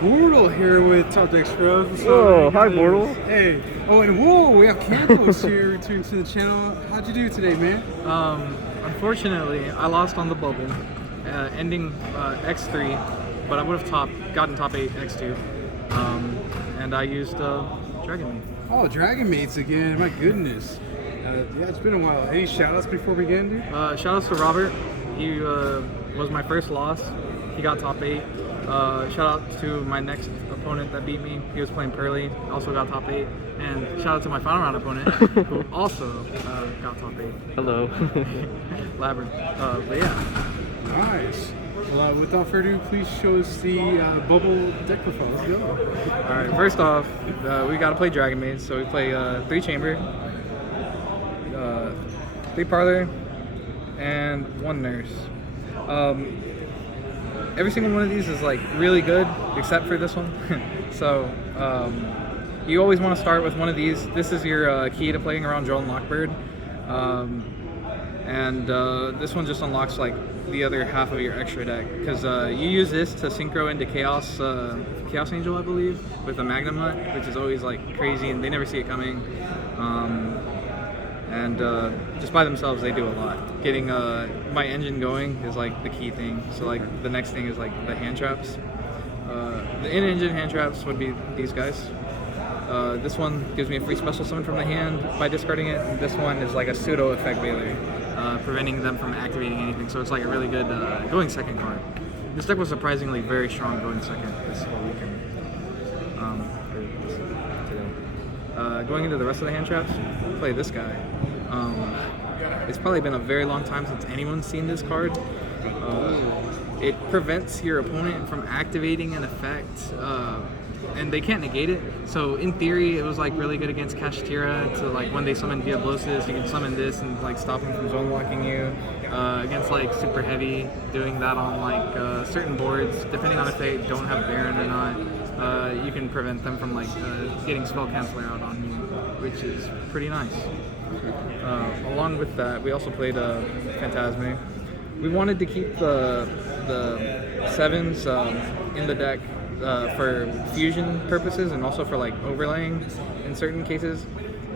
Bortle here with Top Deck Scrubs. What's Whoa, up, hi guys? Bortle. Hey. Oh, and whoa, we have Campos here returning to the channel. How'd you do today, man? Unfortunately, I lost on the bubble, ending X3, but I would have gotten top 8 X2, and I used Dragonmaid. Oh, Dragonmaids again. My goodness. Yeah, it's been a while. Any shout-outs before we get into? Shout outs to Robert. He was my first loss. He got top 8. Shout out to my next opponent that beat me. He was playing Pearly, also got top 8. And shout out to my final round opponent, who also got top 8. Hello. Labyrinth. But yeah. Nice. Well, without further ado, please show us the bubble deck profile. Let's go. Alright, first off, we gotta play Dragonmaid, so we play 3 Chamber, 3 Parlor, and 1 Nurse. Every single one of these is like really good, except for this one. So you always want to start with one of these. This is your key to playing around Joel and Lockbird, and this one just unlocks like the other half of your extra deck, because you use this to synchro into Chaos Angel, I believe, with a Magnum Nut, which is always like crazy, and they never see it coming. And just by themselves, they do a lot. Getting my engine going is like the key thing. So like the next thing is like the hand traps. The in-engine hand traps would be these guys. This one gives me a free special summon from the hand by discarding it. And this one is like a pseudo effect veiler, preventing them from activating anything. So it's like a really good going second card. This deck was surprisingly very strong going second this whole weekend. Today. Going into the rest of the hand traps, play this guy. It's probably been a very long time since anyone's seen this card. It prevents your opponent from activating an effect, and they can't negate it. So in theory, it was like really good against Kashtira to like when they summon Diablosis, you can summon this and like stop them from zone locking you. Against like super heavy, doing that on like certain boards, depending on if they don't have Baron or not, you can prevent them from like getting Spell Canceler out on you, which is pretty nice. Along with that, we also played Phantasme. We wanted to keep the 7s in the deck for fusion purposes and also for like overlaying in certain cases.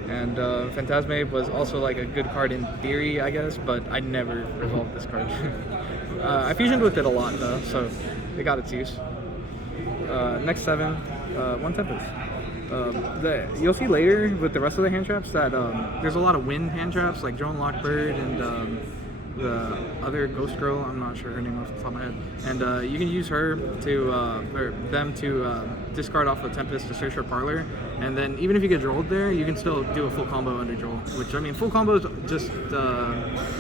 And Phantasme was also like a good card in theory, I guess, but I never resolved this card. I fusioned with it a lot though, so it got its use. Next 7, 1 Tempest. You'll see later with the rest of the hand traps that there's a lot of wind hand traps like Joan Lockbird and the other Ghost Girl, I'm not sure her name off the top of my head, and you can use her to or them to discard off a Tempest to search for Parlor, and then even if you get Drolled there, you can still do a full combo under Droll, which I mean full combo is just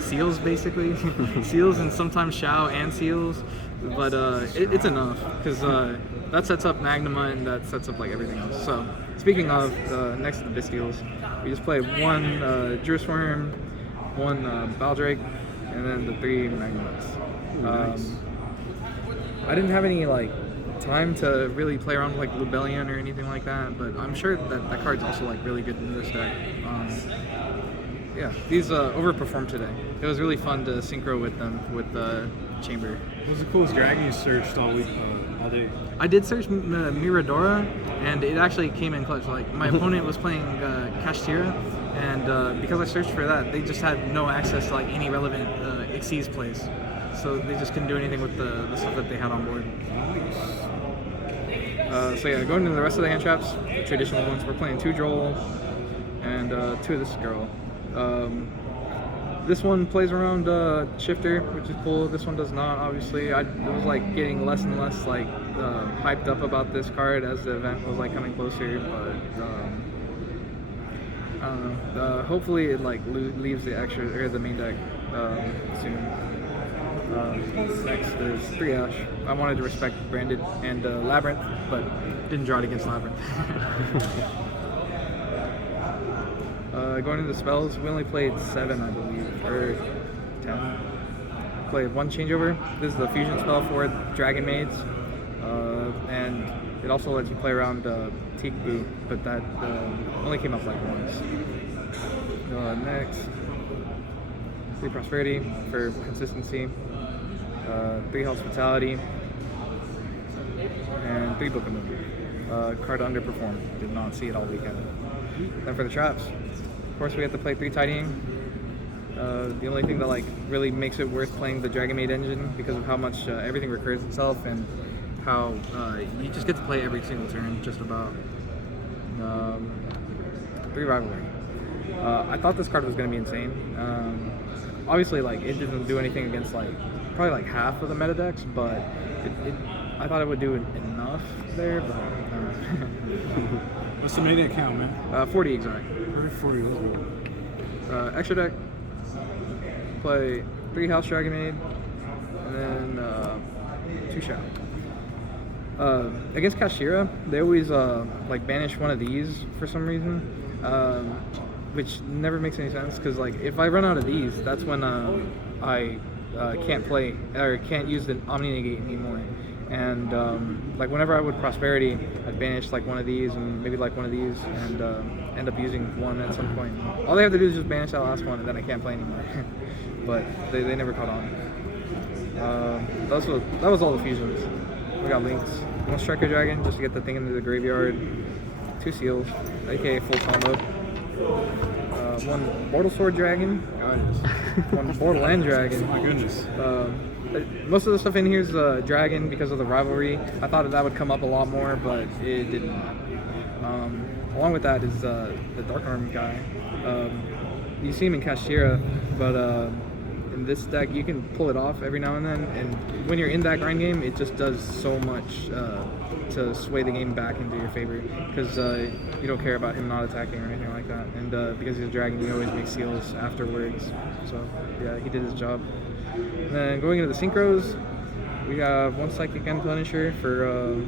seals basically. Seals and sometimes Shao and seals, but it's enough because that sets up Magnuma and that sets up like everything else. So speaking of, next to the Bystials, we just play 1 Druisworm, 1 Baldrake, and then the 3 Magnuts. Nice. I didn't have any like time to really play around with like Lubellion or anything like that, but I'm sure that card's also like really good in this deck. Yeah, these overperformed today. It was really fun to synchro with them with the Chamber. What was the coolest dragon you searched all week, all day? I did search Miradora, and it actually came in clutch. Like my opponent was playing Kashtira, and because I searched for that, they just had no access to like any relevant Xyz plays, so they just couldn't do anything with the stuff that they had on board. So yeah, going into the rest of the hand traps, the traditional ones, we're playing 2 Droll and 2 of this girl. This one plays around Shifter, which is cool. This one does not, obviously. I was like getting less and less like hyped up about this card as the event was like coming closer, but I don't know. Hopefully it like leaves the extra or the main deck soon. Next is 3 Ash. I wanted to respect Branded and Labyrinth, but didn't draw it against Labyrinth. Going into the spells, we only played 7, I believe, or 10. Played 1 changeover. This is the fusion spell for Dragonmaids, and it also lets you play around Teak-Boo, but that only came up like once. Next, 3 Prosperity for consistency, 3 Hospitality, and 3 Book of Moon. Card underperformed. Did not see it all weekend. Then for the traps, of course we have to play 3 Tidying. The only thing that like really makes it worth playing the Dragonmaid engine because of how much everything recurs itself and how you just get to play every single turn just about. 3 Rivalry. I thought this card was going to be insane. Obviously, like it didn't do anything against like probably like half of the meta decks, but I thought it would do enough there. But What's the meta count, man? 40 exact. 40. Let's go. Extra deck. Play 3 House Dragonmaid, and then 2 Shadow. Against Kashira, they always like banish one of these for some reason, which never makes any sense. Because like if I run out of these, that's when I can't play or can't use the Omni Negate anymore. And like whenever I would Prosperity, I'd banish like one of these and maybe like one of these, and end up using one at some point. All they have to do is just banish that last one, and then I can't play anymore. But they never caught on. That was all the fusions. We got links. 1 Striker Dragon just to get the thing into the graveyard. 2 Seals, aka full combo. 1 Mortal Sword Dragon. 1 Borderland Dragon. Oh my goodness. Most of the stuff in here is Dragon because of the rivalry. I thought that would come up a lot more, but it did not. Along with that is the Dark Arm guy. You see him in Kashira, but in this deck you can pull it off every now and then, and when you're in that grind game, it just does so much to sway the game back into your favor, because you don't care about him not attacking or anything like that, and because he's a dragon, you always make seals afterwards. So yeah, he did his job. And then going into the synchros, we have 1 Psychic End Punisher for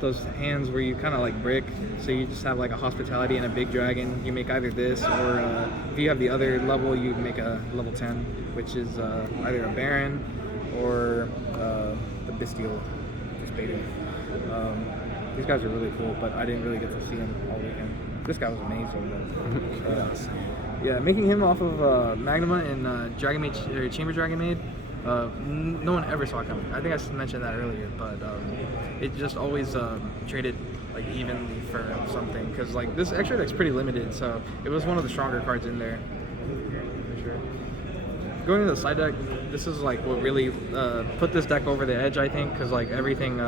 those hands where you kind of like brick, so you just have like a Hospitality and a big dragon. You make either this, or if you have the other level, you make a level 10, which is either a Baron or the Bestial, just beta. These guys are really cool, but I didn't really get to see them all weekend. This guy was amazing though. Yeah, making him off of Magnuma and Dragonmaid or Chamber Dragonmaid. No one ever saw it coming. I think I mentioned that earlier, but it just always traded like evenly for something, because like this extra deck's pretty limited, so it was one of the stronger cards in there for sure. Going into the side deck, this is like what really put this deck over the edge, I think, because like everything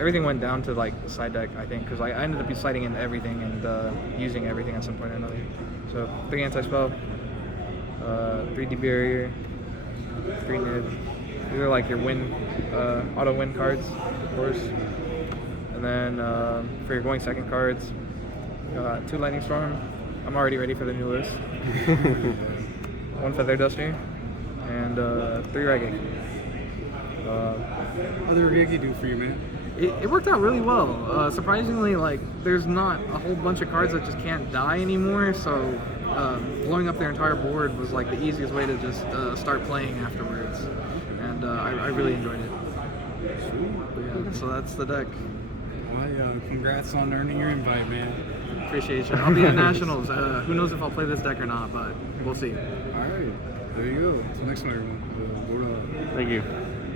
everything went down to like the side deck, I think, because I ended up sliding in everything and using everything at some point or another. So 3 anti-spell, 3 D barrier, 3 nib. These are like your win, auto win cards, of course. And then for your going second cards, 2 lightning storm. I'm already ready for the new list. 1 feather duster, and 3 Reggae. What did Reggae do for you, man? It worked out really well. Surprisingly, like there's not a whole bunch of cards that just can't die anymore, so blowing up their entire board was like the easiest way to just start playing afterwards, and I really enjoyed it. But yeah, so that's the deck. Well, congrats on earning your invite, man. Appreciate you. I'll be at Nationals. Who knows if I'll play this deck or not, but we'll see. All right, there you go. Till next one, everyone. Thank you.